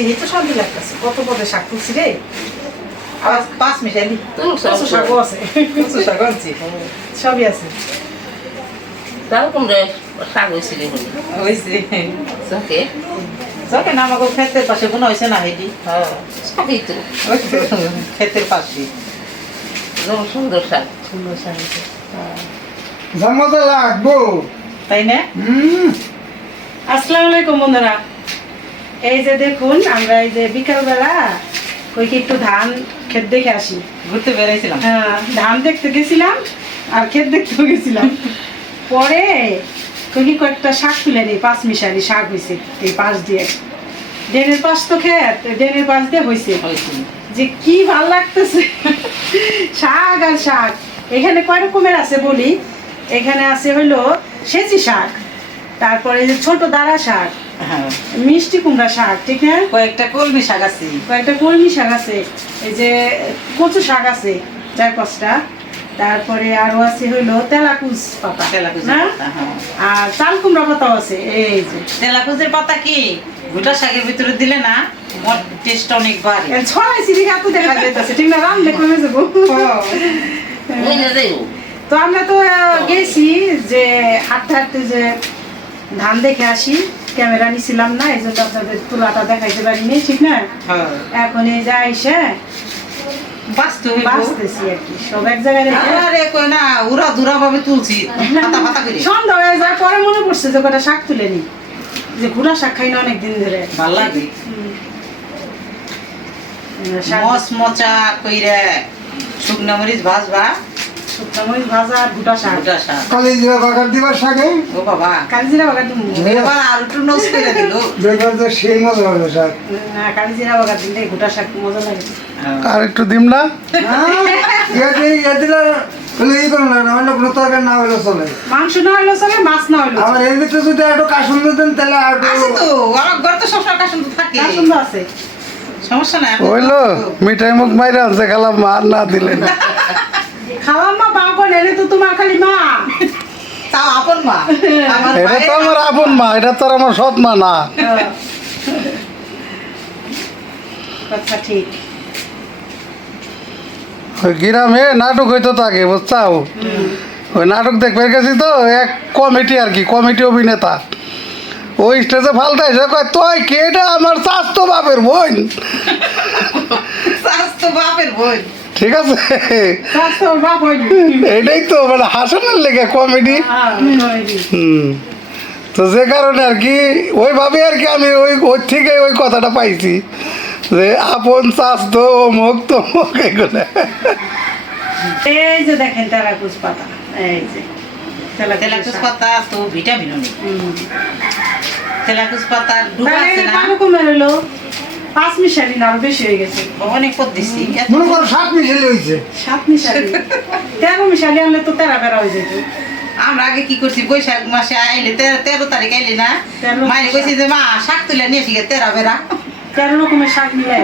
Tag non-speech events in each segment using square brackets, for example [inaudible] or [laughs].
এই তো শান্তি লাগতেছে। কত পদে শাক তুলছি রে? আবার পাঁচ? কচু শাকও আছে। কচু শাক আনছি। সবই আছে। তারকম শাক হয়েছিল বলি হয়েছে চোখে যখন আমাকে ক্ষেতের পাশে বোনা হয়েছে না হেঁটি। হ্যাঁ তো। ক্ষেতের পাশে। সুন্দর শাক। সুন্দর শাক হয়েছে জামাতে লাগবো। তাই না? আসসালামু আলাইকুম বন্ধুরা। এই যে দেখুন আমরা এই যে বিকালবেলা ওই কি একটু ধান ক্ষেত দেখে আসি। ঘুরতে বেড়াইছিলাম। হ্যাঁ ধান দেখতে গেছিলাম আর ক্ষেত দেখতেও গেছিলাম। পরে কই কি কয়েকটা শাক তুলে নিই পাঁচ মিশালি শাক হয়েছে এই পাশ দিয়ে। ডেনের পাশ তো ক্ষেত ডেনের পাশ দিয়ে হয়েছে যে কি ভালো লাগতেছে। শাক আর শাক। এখানে কয় রকমের আছে বলি? এখানে আছে হইল সেচি শাক তারপরে যে ছোট দাঁড়া শাক। হ্যাঁ। মিষ্টি কুমড়া শাক ঠিক না কয়েকটা কলমি শাক আছে। কয়েকটা কলমি শাক আছে। এই যে কচু শাক আছে চার পাঁচটা। তারপরে আরও আছে হইল তেলাকুচ পাতা পাতা, হ্যাঁ। আর চাল কুমড়া পাতাও আছে এই যে। তেলাকুচের পাতা কি? গোটা শাকের ভিতরে দিলে না টেস্ট অনেক বাড়ে। এর ছড়াই সিঁড়ি গাছ দেখা যাইতেছে ঠিক না? রান্না কমে যাব। দেব তো আমরা তো গেছি যে হাঁটতে হাঁটতে যে ধান দেখে আসি। ক্যামেরা নিছিলাম না এই জন্য আপনাদের তুলাটা দেখাইতে পারিনি ঠিক না? হ্যাঁ। এখন এই যা এসে সন্ধ্যা হয়ে যায় পরে মনে পড়ছে যে কটা শাক তুলে নি। যে ঘুরা শাক খাই না অনেকদিন ধরে। ভালো লাগে। হুম। মচা কইরে শুকনো মরিচ ভাজবা মরিচ ভাজা আর গোটা শাক। কালি জিরা বাগার দিবার শাকে? ও বাবা। বাগার এবার আর একটু নষ্ট করে দিল। দেখবার তো সেই মজা হবে শাক। না বাগার দিলে শাক মজা লাগে। আর একটু দিম না? ইয়াতে ইয়াদিলা হলে ই করো না অন্য কোনো তরকারি না হলে চলে। মাংস না হইল চলে মাছ না হইল আবার এর ভিতরে যদি একটু তাহলে আর আছে তো আমার ঘর থাকে। আছে। সমস্যা নাই। হইল মিঠাই মুখ মাইরে আনছে খালাম মা আর না দিলে [laughs] মা বাবা এনে তো তোমার খালি মা। তাও আপন মা। এটা তো আমার আপন মা এটা তো আর আমার সৎ মা না। আচ্ছা ঠিক। ওই গ্রামে নাটক হইতো তাকে বুঝছাও? ওই নাটক দেখবে গেছি তো এক কমিটি আর কি কমিটি অভিনেতা। ওই স্টেজে ফালতাইছে কয় তুই কেটা আমার স্বাস্থ্য বাপের বোন। স্বাস্থ্য বাপের বোন। ঠিক আছে? [laughs] এটাই তো মানে হাসানোর লেগে কমেডি হ্যাঁ, হুম। তো যে কারণে আর কি ওইভাবে আর কি আমি ওই ওর থেকে ওই কথাটা পাইছি যে আপন স্বাস্থ্য অমুক তমুক এগুলো। এই যে দেখেন তেলাকুচ পাতা এই যে। তেলাকুচ পাতা। তো ভিটামিন তেলাকুচ পাতার ডুবা আছে না। কতরকমের হলো। পাঁচ মিশালি না আরও বেশি হয়ে গেছে। অনেক পদ্ধতি মনে করো শাক মিশালি হয়েছে সাত মিশালি। তেরো মিশালি আনলে তো তেরা বেড়া হয়ে যেত আমরা আগে কি করছি বৈশাখ মাসে আইলে তেরো তেরো তারিখ আইলে না মায়ের কইছি যে মা শাক তুলে নিয়ে এসে তেরা বেড়া। তেরো রকমের শাক মিলে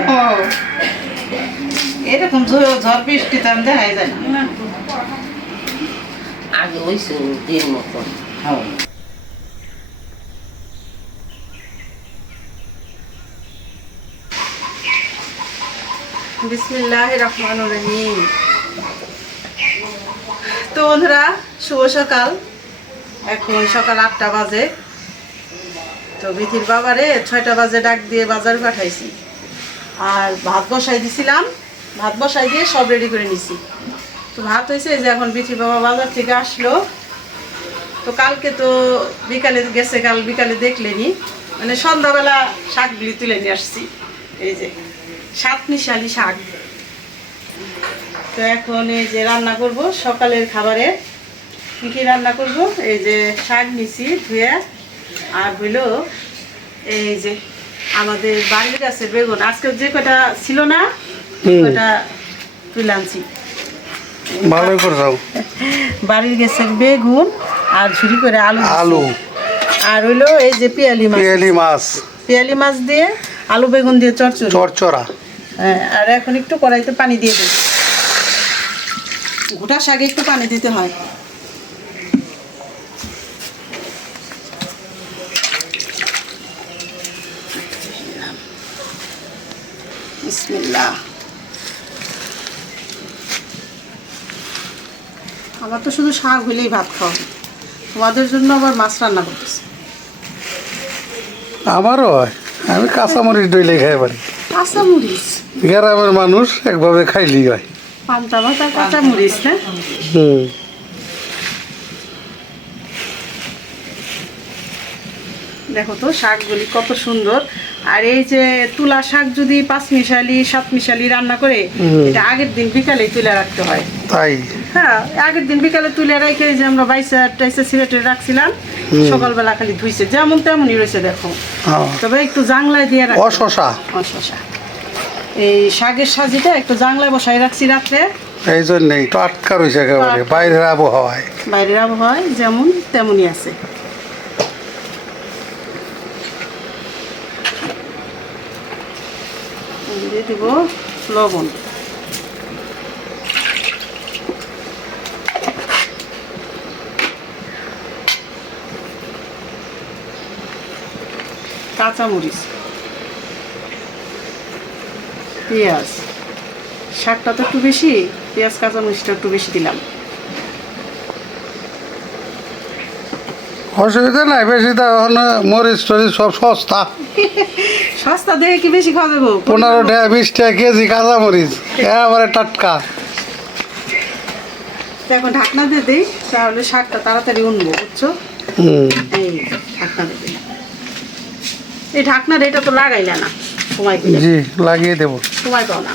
এরকম ঝড় ঝড় বৃষ্টি তো আমি দেখাই যায় না। আগে হয়েছে দিন মতন। বিসমিল্লাহ রহমান রহিম তো বন্ধুরা, শুভ সকাল। এখন সকাল আটটা বাজে। তো বিথির বাবারে ছয়টা বাজে ডাক দিয়ে বাজার পাঠাইছি। আর ভাত বসাই দিছিলাম। ভাত বসাই দিয়ে সব রেডি করে নিছি। তো ভাত হয়েছে যে এখন বিথির বাবা বাজার থেকে আসলো। তো কালকে তো বিকালে গেছে, কাল বিকালে দেখলেনি। মানে সন্ধ্যাবেলা শাকগুলি তুলে নিয়ে আসছি। এই যে। সাত মিশালি শাক। তো এখন এই যে রান্না করব সকালের খাবারে কী কী রান্না করব? এই যে শাক নিছি ধুয়ে আর হইল এই যে আমাদের বাড়ির কাছে বেগুন। আজকে যে কটা ছিল না। ওটা তুলে আনছি। ভালোই করছাও বাড়ির গেছে বেগুন আর ঝুরি করে আলু। আলু। আর হইল এই যে পিয়ালি মাছ। পেয়ালি মাছ। পিয়ালি মাছ দিয়ে আলু বেগুন দিয়ে চচ্চড়ি চরচরা হ্যাঁ আর এখন একটু কড়াইতে পানি দিয়ে দিই। গোটা শাকে একটু পানি দিতে হয়। আমার তো শুধু শাক হইলেই ভাত খাওয়া তোমাদের জন্য আবার মাছ রান্না করতেছি। আমারও আমি কাঁচামরিচ ডইলে খাই পারি কাঁচামরিচ? গ্রামের মানুষ একভাবে খাইলেই হয়। পান্তা ভাত আর কাঁচা মরিচ না? হুম। দেখো তো শাকগুলি কত সুন্দর। আর এই যে তুলা শাক যদি পাঁচ মিশালি সাত মিশালি রান্না করে এটা আগের দিন বিকালে তুলে রাখতে হয়। তাই? হ্যাঁ আগের দিন বিকালে তুলে রেখে যে আমরা বাইসা টাইসা সিলেটে রাখছিলাম সকালবেলা খালি ধুইছে। যেমন তেমনই রয়েছে দেখো। হ্যাঁ। তবে একটু জাংলায় দিয়ে রাখতে অশশা অশশা এই শাকের সাজিটা একটু জাংলায় বসাই রাখছি রাত্রে। এই জন্যেই টাটকা রয়েছে একেবারে বাইরের আবহাওয়ায়। বাইরের আবহাওয়ায় যেমন তেমনই আছে। দিয়ে দিব লবণ। কাঁচামরিচ। পেঁয়াজ। শাকটা তো একটু বেশি পেঁয়াজ কাঁচামরিচটা একটু বেশি দিলাম। অসুবিধা নাই বেশি তো এখন মরিচ টরিচ সব সস্তা। [laughs] সস্তা দেখে কি বেশি খাওয়া দেবো পনেরো টাকা বিশ টাকা কেজি কাঁচা মরিচ একেবারে টাটকা। এখন ঢাকনা দিয়ে দিই তাহলে শাকটা তাড়াতাড়ি উনবো বুঝছ? এই ঢাকনা দিয়ে এই ঢাকনার এটা তো লাগাইলে না। সময় জি লাগিয়ে দেবো। সময় পাও না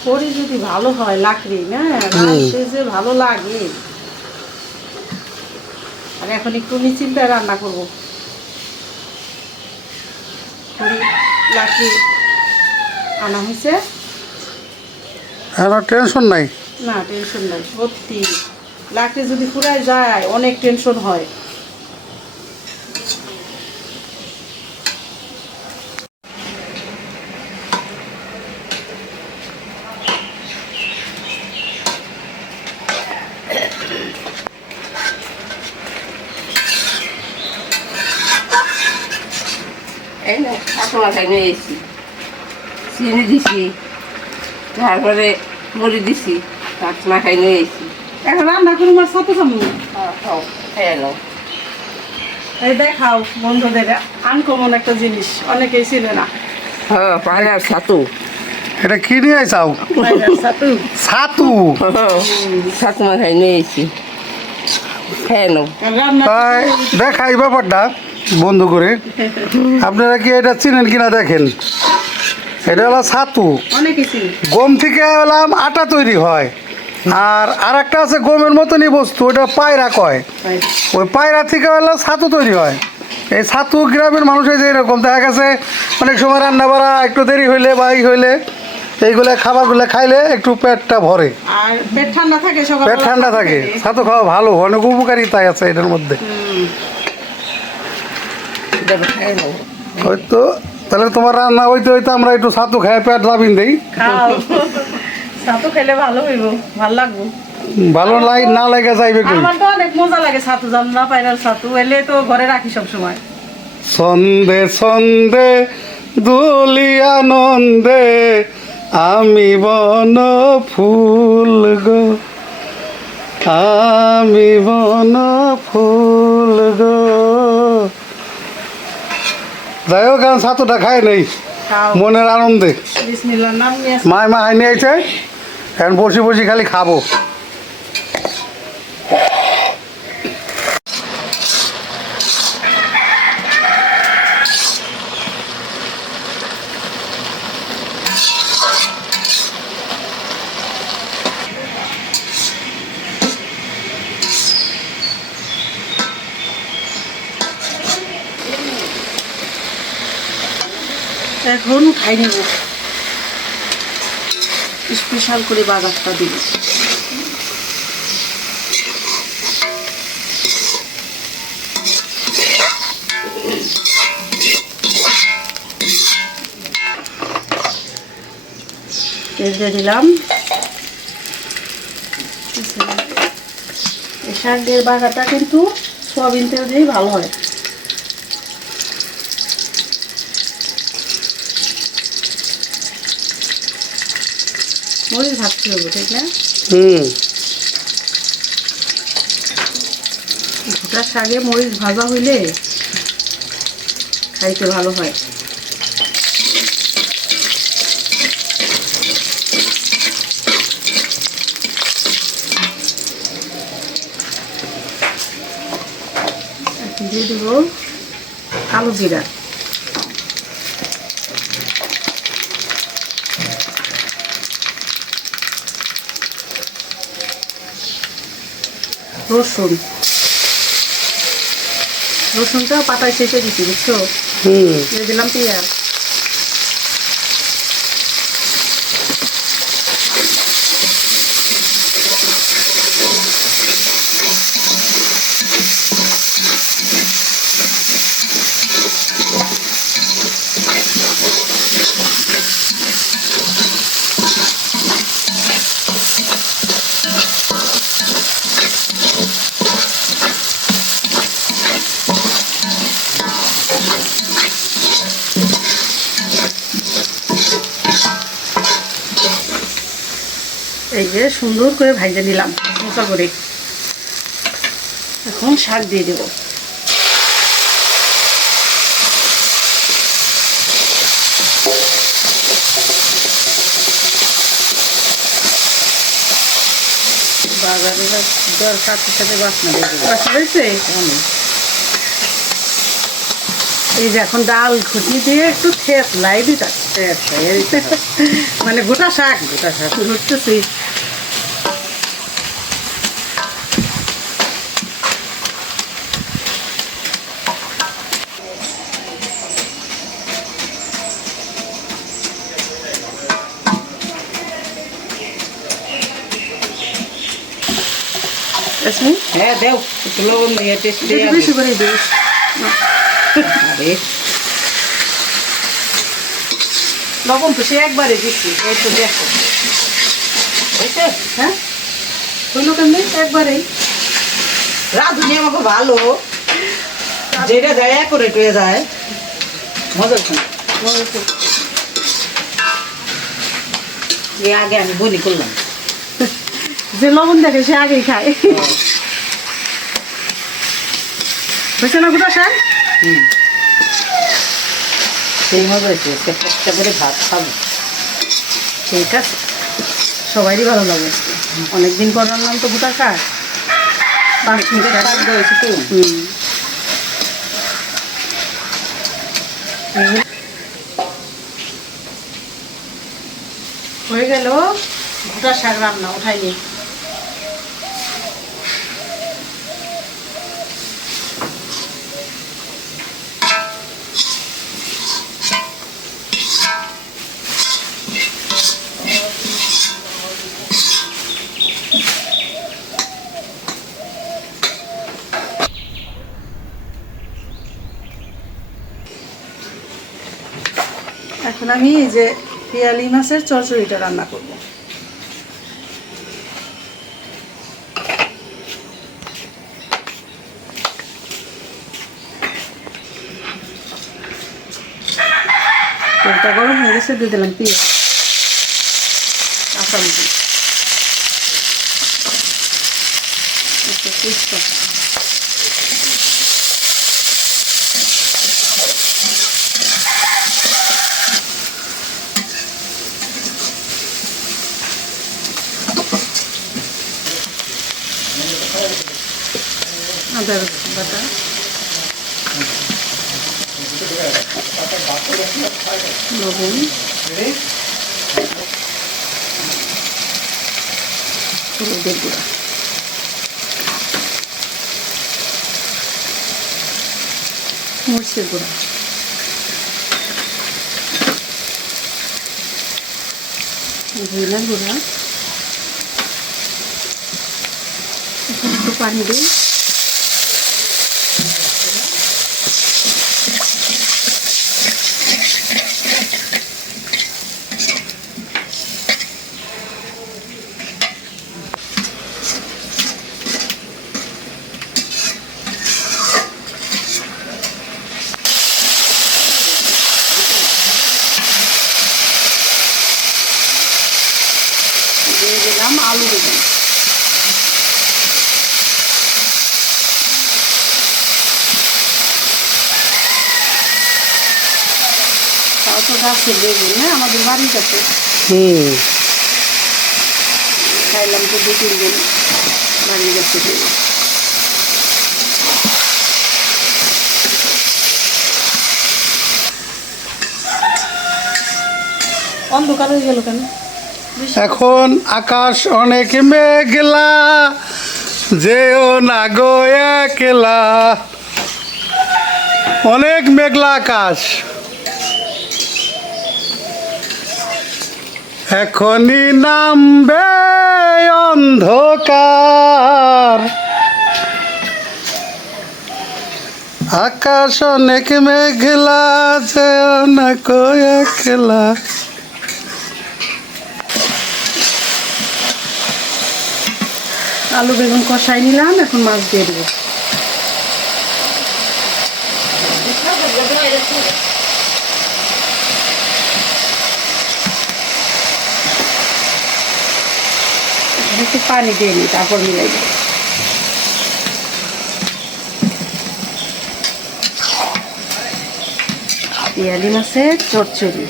খড়ি যদি ভালো হয় লাকড়ি না সে যে ভালো লাগে। আর এখন একটু নিশ্চিন্তায় রান্না করব। লাকড়ি আনা হয়েছে। এখন টেনশন নাই? না টেনশন নাই। সত্যি। লাকড়ি যদি ফুরায় যায় অনেক টেনশন হয়। না ঠাকুমা খাই নিয়ে এসেছি। চিনি দিছি তারপরে মুড়ি দিছি কাকমা খাই নিয়ে এসেছি। এখন রান্না করুন আর সাথে সামু খাও খেয়ে নাও। এই দেখাও বন্ধুদের আনকমন একটা জিনিস অনেকেই না। হ্যাঁ পাহাড়ের ছাতু। এটা কি নিয়ে চাও বাইরের ছাতু। নিয়ে এসেছি। খেয়ে নাও। আর রান্না দেখা এই ব্যাপারটা। বন্ধ করে। আপনারা কি এটা চিনেন কিনা দেখেন? এটা হলো ছাতু। গম থেকে হলাম আটা তৈরি হয়। আর আর একটা আছে গমের মতনই বস্তু ওটা পায়রা কয়। ওই পায়রা থেকে হলো ছাতু তৈরি হয়। এই ছাতু গ্রামের মানুষের যে এরকম দেখা গেছে অনেক সময় রান্না বাড়া একটু দেরি হইলে বা ই হইলে এইগুলো খাবারগুলো খাইলে একটু পেটটা ভরে। পেট ঠান্ডা থাকে পেট ঠান্ডা থাকে। ছাতু খাওয়া ভালো অনেক উপকারিতা আছে এটার মধ্যে। নাও। হয়তো তাহলে তোমার রান্না হইতে হইতে আমরা একটু ছাতু খাই পেট দাবিন দেই। খাও। ছাতু খেলে ভালো হইব ভালো লাগবো। ভালো লাই না লাগে যাইবে কই? আমার তো অনেক মজা লাগে ছাতু জামনা পায়রার ছাতু এলে তো ঘরে রাখি সব সময় সন্ধে সন্ধে দুলি আনন্দে আমি বন ফুল গো। আমি বন ফুল গো। যাই হোক এখন ছাতুটা খাই নেই। মনের আনন্দে। মায় মা হাইনি আইছে। এখন বসে বসে খালি খাব। ধরুন উঠাই নেব। স্পেশাল করে বাজারটা দিল দিয়ে দিলাম। শাকের বাগাটা কিন্তু সোয়াবিন তেল দিয়েই ভালো হয়। মরিচ ভাজতে হবে ঠিক না? হুম। গোটা শাকে মরিচ ভাজা হইলে খাইতে ভালো হয়। দিয়ে দেবো কালো জিরা। রসুন। রসুনটাও পাতায় শেষে দিচ্ছি বুঝছ? দিলাম পেঁয়াজ। এই যে সুন্দর করে ভাইজে নিলাম মশা করে। এখন শাক দিয়ে দেবো। বাজারে দর সাথে সাথে বাসনা দেখবে বাসা হয়েছে? এই যে এখন ডাল ঘুটি দিয়ে একটু লাই মানে গোটা শাক। গোটা শাক। ঘুরতেছি হ্যাঁ দেও। একটু লবণ দিয়ে টেস্ট দিয়ে বেশি করে দিস আরে। লবণ তো সে একবারে দিচ্ছি এই তো দেখো। হয়েছে? হ্যাঁ? হইল কেমনি? একবারেই। রাঁধুনি আমাকে ভালো। যেটা দেয় করে টুয়ে যায়। মজা না? আগে আমি বনি করলাম। যে লবণ দেখে সে আগেই খায়। হয়েছে না গোটা শাক সেই মজা হয়েছে একটা করে ভাত খাব। ঠিক আছে। সবারই ভালো লাগে। অনেকদিন পর রান্নাম তো গোটা শাক পাঁচ মিনিট হয়েছে তো। হুম। হয়ে গেল। গোটা শাক রান্না উঠাইনি। এখন আমি এই যে পিয়ালি মাছের চচ্চড়িটা রান্না করব। তেলটা গরম হয়ে গেছে, দিয়ে দিলাম পেঁয়াজ একটা আদা বাটা লবণ। হলুদের গুঁড়া। মরিচের গুঁড়া। ধইনার গুঁড়া। একটু পানি দিই দিলাম আলু বেগুন বেগুন আমাদের বাড়ির কাছে হুম। খাইলাম তো দু তিন দিন বাড়ির কাছে বেগুন অন্ধকার হয়ে গেল কেন? এখন আকাশ অনেক মেঘলা যেও না গো একলা। অনেক মেঘলা আকাশ। এখনই নামবে অন্ধকার। আকাশ অনেক মেঘলা আছে গো একলা। আলু বেগুন কষাই নিলাম, এখন মাছ দিয়ে দেবো। একটু পানি দিয়ে নিই তারপর মিলাই দেবো। পিয়ালি মাছের চচ্চড়ি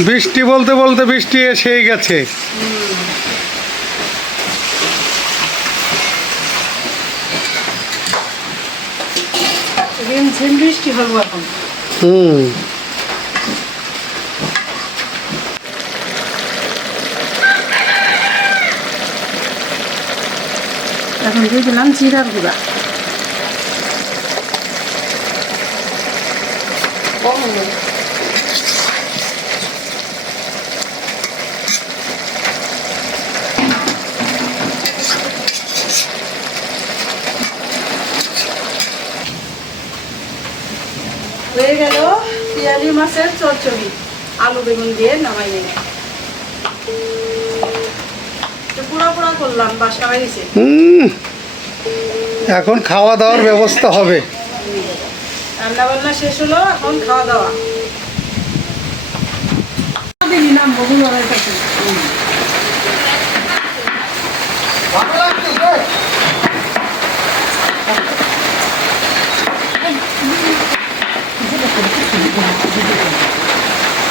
বৃষ্টি বলতে বলতে বৃষ্টি এসেই গেছে। বৃষ্টি হব এখন। হুম। এখন দিয়ে দিলাম জিরার গুঁড়া। হয়ে গেল পিয়ালি মাছের চচ্চড়ি আলু বেগুন দিয়ে নামাই নিয়ে পুরা পুরা করলাম বাসা হয়ে গেছে হুম এখন খাওয়া দাওয়ার ব্যবস্থা হবে। রান্না বান্না শেষ হলো এখন খাওয়া দাওয়া। দিলি নাম বহু কাছে।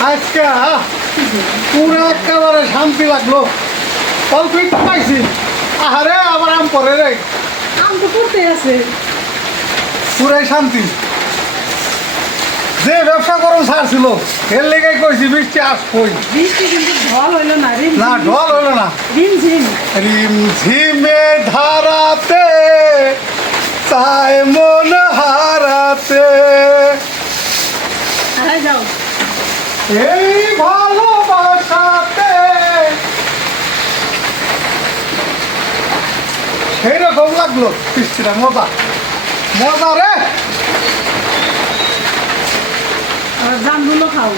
আজকে পুরো একেবারে শান্তি লাগল। অল্প একটু পাইছি। আহারে আবার আম পরে রে। আম তো করতে আছে। পুরাই শান্তি। যে ব্যবসা করো ছাড়ছিল। এর লেগে কইছি বৃষ্টি আসবই। বৃষ্টি কিন্তু ঢল হইল না রিম না ঢল হলো না। রিম ঝিম। রিম ঝিমে ধারাতে চায় মন হারাতে। যাও। এই ভালোবাসাতে। সেই রকম লাগল বৃষ্টিটা মজা। মজা রে। আর জামগুলো খাও।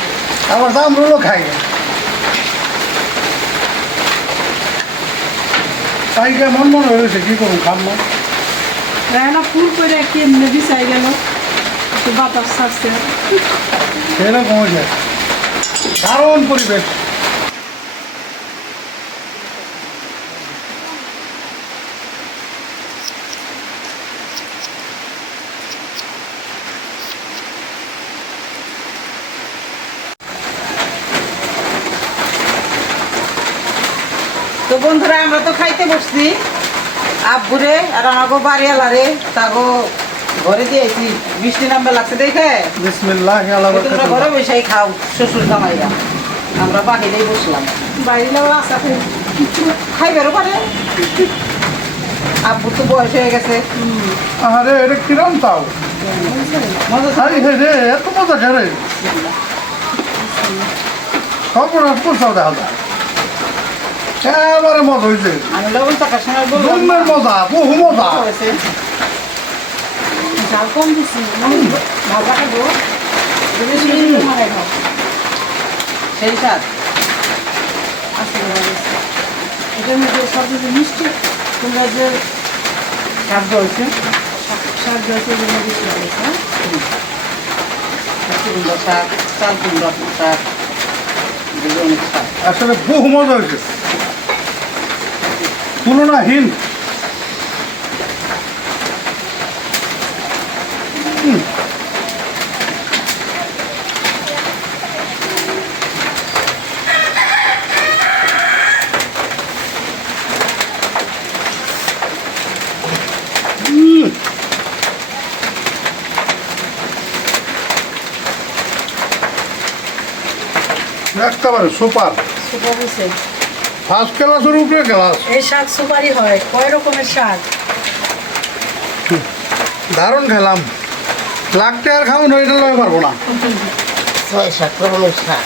আবার দাম রুলো খাই। তাই কেমন মনে হয়েছে কি করুন খাম না। রায়না ফুল করে কেমনে বিছাই গেল বাতাস ছাড়ছে। সেরকম হয়েছে। দারুণ পরিবেশ। তো বন্ধুরা আমরা তো খাইতে বসছি। আব্বুরে আর আমাকে বাড়িওয়ালারে তাগো ঘরে দিয়েছি বৃষ্টি নামবে লাগছে দেখে? বিসমিল্লাহ তোমরা ঘরে বসেই খাও শ্বশুর জামাইরা। আমরা বাহিরেই বসলাম। বাইরে যাওয়ার আশা করি পারে। আব্বুর তো বয়স হয়ে গেছে। আরে এটা কিরম তাও? এত মজা খেলে সর্বনাশ করছাও দেখা যায়। এবারে মজা হয়েছে মজা বহু মজা। হয়েছে জাল কম দিছি ভাজা খাব সেই স্বাদ এটার মধ্যে সব কিছু মিষ্টি তোমরা যে শাক দিয়েছ এগুলো বেশি লাগে হ্যাঁ শাক চাল কুমড়ো শাক এগুলো অনেক স্বাদ আসলে বহু মজা হয়েছে। তুলনাহীন হুম। হুম। একেবারে সুপার। সুপার হয়েছে। ফার্স্ট ক্লাসের উপরে ক্লাস এই শাক সুপারি হয় কয় রকমের শাক? দারুণ খেলাম। লাখটা আর খাওয়ানো এটা লয় পারব না। ছয় সাত রকমের শাক।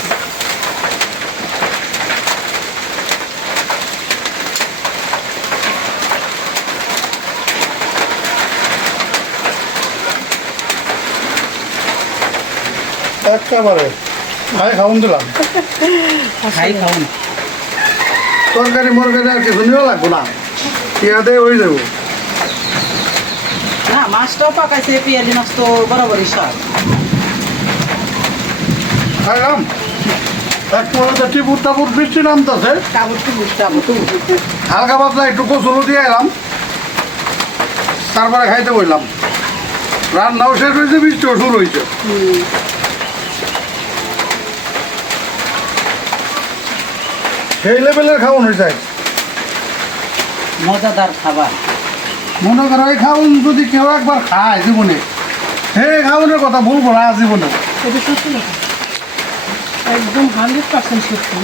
একেবারে। খাই খাওয়ান দিলাম। খাই খাওন। তরকারি মরকারি আর কিছু নিয়েও লাগবো না। ইয়াতে হয়ে যাব। মাছটাও পাকাইছে পেঁয়াজি মাছ তো বরাবরই স্বাদ। খাইলাম? এক পরে টিপুর টাপুর বৃষ্টি নামতেছে। কাবুর টুবুর টাবুর হালকা পাতলা একটু কচুলো দিয়ে এলাম। তারপরে খাইতে বললাম। রান্নাও শেষ হয়েছে বৃষ্টিও শুরু হয়েছে। সেই লেভেলের খাওয়ান হয়েছে মজাদার খাবার। মনে করো এই খাওয়ান যদি কেউ একবার খায় জীবনে সেই খাওয়ানোর কথা বলব না জীবনে। এটা সত্যি কথা একদম হান্ড্রেড পার্সেন্ট সত্যি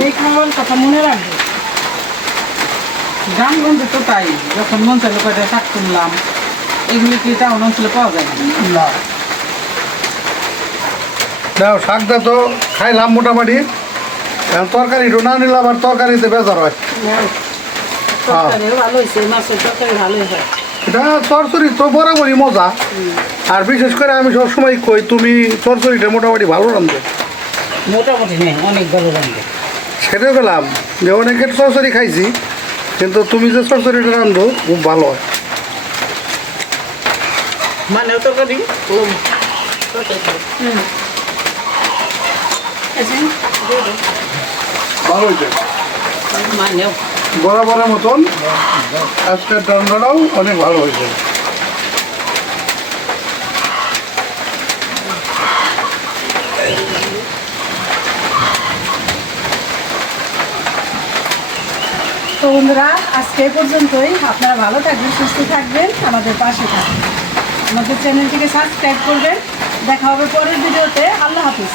সেই খাওয়ার কথা মনে রাখবে। গ্রামগঞ্জে তো তাই যখন মন চাইলো কয়টা শাক তুললাম এগুলি কি টাউন অঞ্চলে পাওয়া যায় না। দাও শাকটা তো খাইলাম মোটামুটি। তরকারিটা না নিলাম আর তরকারিতে বেজার হয়। তরকারিও ভালো হয়েছে মাছের তরকারি ভালোই হয়। এটা চরচরি তো বরাবরই মজা। আর বিশেষ করে আমি সবসময় কই তুমি চরচরিটা মোটামুটি ভালো রান্ধো। মোটামুটি নেই অনেক ভালো রান্ধে। সেটাও গেলাম যে অনেকের চরচরি খাইছি কিন্তু তুমি যে চরচরিটা রান্ধো খুব ভালো হয়। মানে তরকারি? ভালো হয়েছে। মানেও বরাবরের মতন। আজকের রান্নাটাও অনেক ভালো হয়েছে। তো বন্ধুরা, আজকে পর্যন্তই। আপনারা ভালো থাকবেন, সুস্থ থাকবেন। আমাদের পাশে থাকবেন। আমাদের চ্যানেলটিকে সাবস্ক্রাইব করবেন। দেখা হবে পরের ভিডিওতে। আল্লাহ হাফিজ।